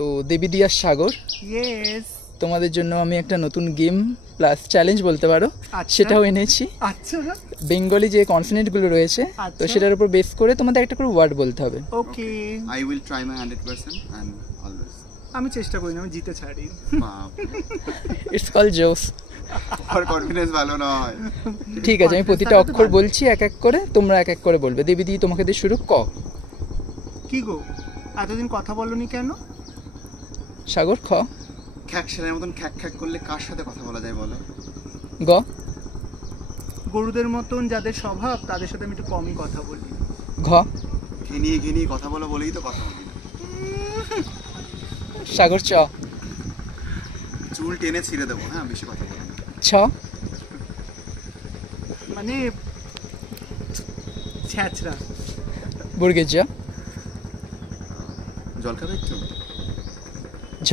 তো দেবীদি আর সাগর, ইয়েস, তোমাদের জন্য আমি একটা নতুন গেম প্লাস চ্যালেঞ্জ বলতে পারো, সেটাও এনেছি। আচ্ছা, বেঙ্গলি যে কনসোনেন্টগুলো রয়েছে, তো সেটার উপর বেস করে তোমাদের একটা করে ওয়ার্ড বলতে হবে। Okay, I will try my 100% and always. আমি চেষ্টা করি না, আমি জিতে ছাড়ি। ইটস কল জোস। আর কনফিডেন্স ভালো নয়। ঠিক আছে, আমি প্রতিটা অক্ষর বলছি এক এক করে, তোমরা এক এক করে বলবে। দেবীদি তোমাকে দিয়ে শুরু। ক। কি গো, এতদিন কথা বলনি কেন? সাগর। খ। খ্যাকশালের মতন খ্যাক খ্যাক করলে কার সাথে কথা বলা যায় বলো? গ। গরুদের মতন যাদের স্বভাব, তাদের সাথে আমি একটু কমই কথা বলি। ঘ। ঘিনিয়ে ঘিনিয়ে কথা বলো বলেই তো কথা বলি না। সাগর। চ। চুল টেনে ছিঁড়ে দেবো, হ্যাঁ বেশি কথা বলি না। ছ। মানে ছ্যাচরা। বর্গের জ। জল খাবে একটু? ঝ।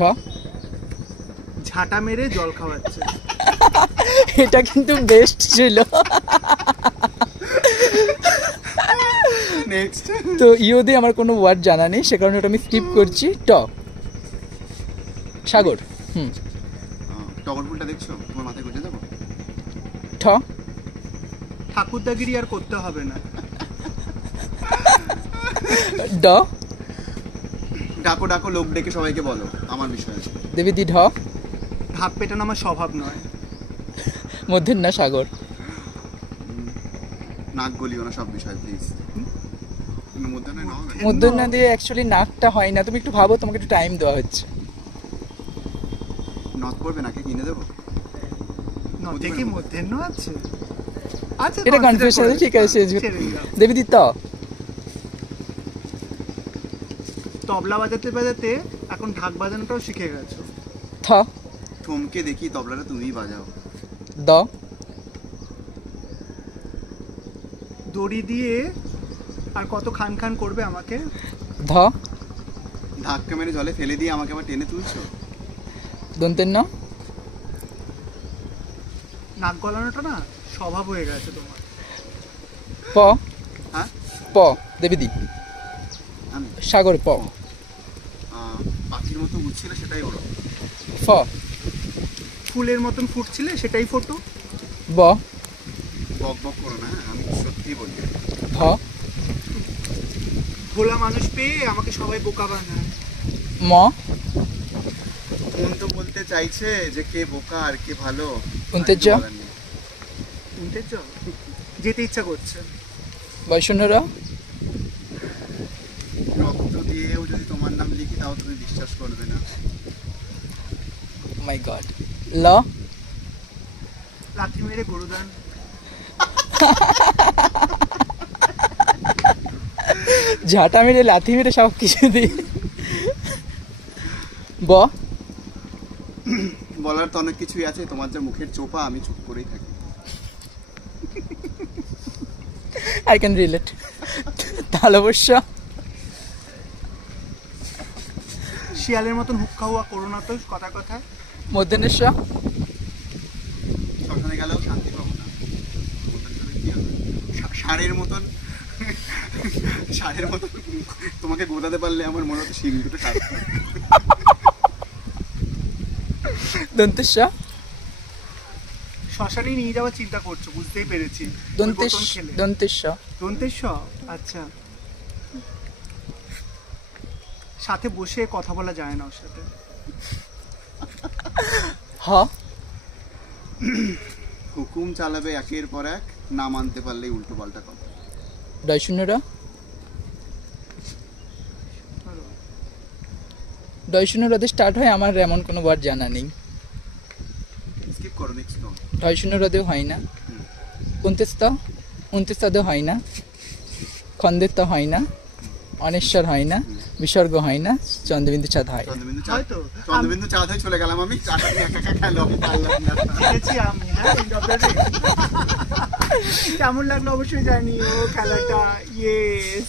ঝাঁটা মেরে জল খাওয়াচ্ছে। এটা কিন্তু বেস্ট ছিল। নেক্সট। তো ইওদে আমার কোনো ওয়ার্ড জানা নেই, সে কারণে ওটা আমি স্কিপ করছি। ট। সাগর। টগর ফুলটা দেখছো? তোমার মাথায় গুঁজে দেবো। ঠ। ঠাকুরদাগিরি আর করতে হবে না। ড। ডাকো ডাকো লোক ডেকে সবাইকে বলো আমার বিষয়ে। দেবীদি। ঢ। ঢাক পেটানো আমার স্বভাব নয়। মধ্যের না সাগর। নাক গলিও না সব বিষয় প্লিজ। মধ্যের না দিয়ে অ্যাকচুয়ালি নাকটা হয় না, তুমি একটু ভাবো, তোমাকে একটু টাইম দেওয়া হচ্ছে। নথ পড়বে নাকি কিনে দেবো? নথে কি মধ্যে ন আছে? আচ্ছা, এটা কনফিউশন আছে, ঠিক আছে। দেবীদি। ত। তবলা বাজাতে বাজাতে এখন ঢাক বাজানোটাও শিখে গেছো। থ। থমকে দেখি তবলাটা তুমিই বাজাও। দ। দড়ি দিয়ে আর কত খান খান করবে আমাকে। ধ। ধাক্কা মেরে জলে ফেলে দিয়ে আমাকে আবার টেনে তুলছো। দন্তের ন। নাক গলানোটা না স্বভাব হয়ে গেছে তোমার। প। হ্যাঁ প। দেবীদি। আমি সাগর। প। পাখির মতো উঠছিল সেটাই ওরা। ফ। ফুলের মতন ফুটছিলে সেটাই ফটো। ব। বক বক করো না, আমি সত্যি বলি। ভ। ভোলা মানুষ পেয়ে আমাকে সবাই বোকা বানায়। ম। মন তো বলতে চাইছে যে কে বোকা আর কে ভালো। উন্তেজ। যেতে ইচ্ছা করছে। বৈষ্ণরা। রক্ত দিয়েও যদি তোমার নাম লিখি তাও তুমি বিশ্বাস করবে না। মাই গড। ল। লাথি মেরে গরুদান। ঝাঁটা মেরে লাথি মেরে সব কিছু দিই। ব। বলার তো অনেক কিছুই আছে, তোমার যা মুখের চোপা, আমি চুপ করেই থাকি। I can relate. তাহলে অবশ্য শিয়ালের মতন হুক্কা হুয়া করো না তো কথা কথা। মধ্যের স। শ্মশানে গেলেও শান্তি পাবো না। কি হবে? ষাঁড়ের মতন তোমাকে গোদাতে পারলে আমার মনে হতো শিং দুটো সার। দন্তের স। শ্মশানে নিয়ে যাওয়ার চিন্তা করছো, বুঝতেই পেরেছি। দন্তের স। দন্তের স। আচ্ছা, সাথে বসে কথা বলা যায় না ওর সাথে। হ। হুকুম চালাবে একের পর এক, না মানতে পারলেই উল্টো পাল্টা কথা। ডয়শূন্যরা। ডয়শূন্যরাতে স্টার্ট হয়, আমার এমন কোনো ওয়ার্ড জানা নেই। স্কিপ করো, নেক্সট করো। ডয়শূন্যরাতেও হয় না। উনতেস্তাদেও হয় না। খন্দেরতা হয় না। অনেশ্বর হয় না। বিসর্গ হয় না। চন্দ্রবিন্দু চাঁদ হয়। চন্দ্রবিন্দু চাঁদ হয়ে চলে গেলাম আমি। চাঁদটা নিয়ে একা একা খেলো, আমি পারলাম না। আমি কেমন লাগলো অবশ্যই জানি ও খেলাটা। ইয়েস।